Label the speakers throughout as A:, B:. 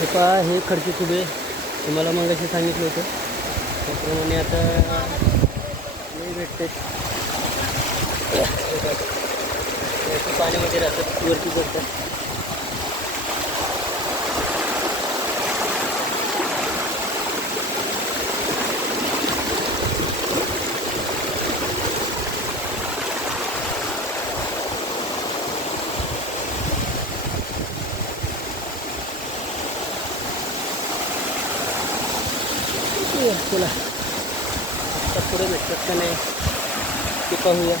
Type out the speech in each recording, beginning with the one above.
A: हे पहा हे खडके खुबे तुम्हाला मग सांगितलं होतं. त्याप्रमाणे आता नाही भेटते पाण्यामध्ये राहतात वरती करतात चला. आता पुढे भेटतात का नाही ते पाहूया.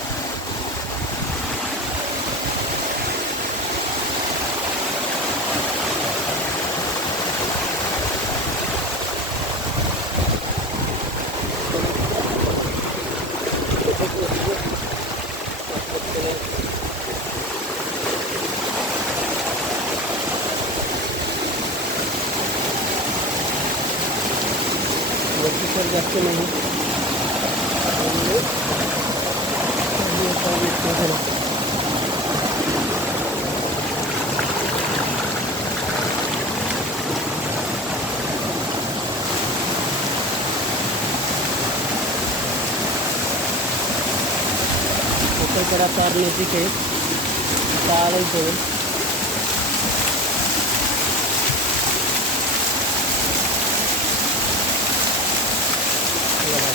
A: वरती सर जास्त नाही त्यामुळे खरं. कोकणकडा फार नजीक आहे जवळ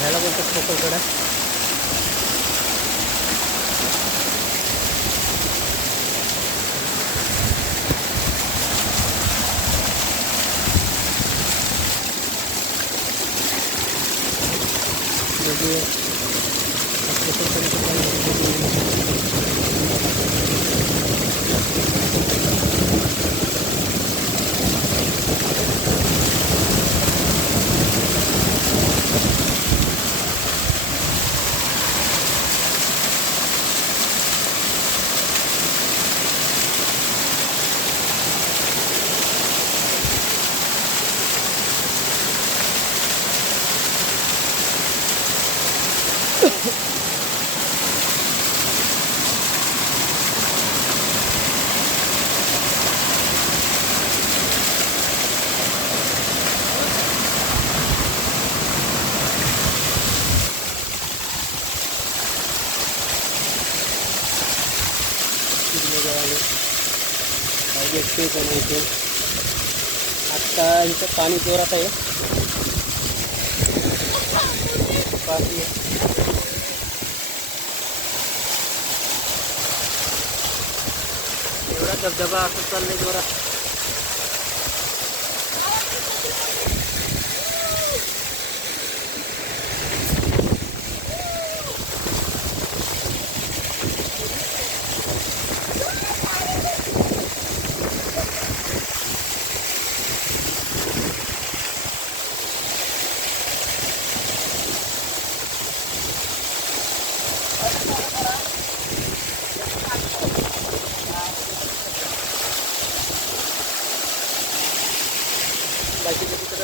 A: ह्याला बोलतात कोकणकडा बघूया आपल्या तिकडे गावाला काय भेटते का नाही ते आत्ता इथं धबधबा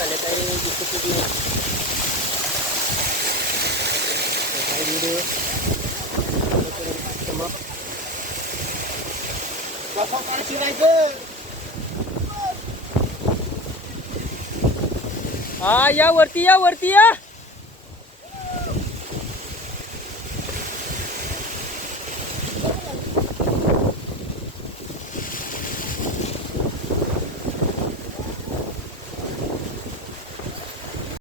A: झाले काही दिसत नाही. काय व्हिडिओ हा या वरती या वरती या.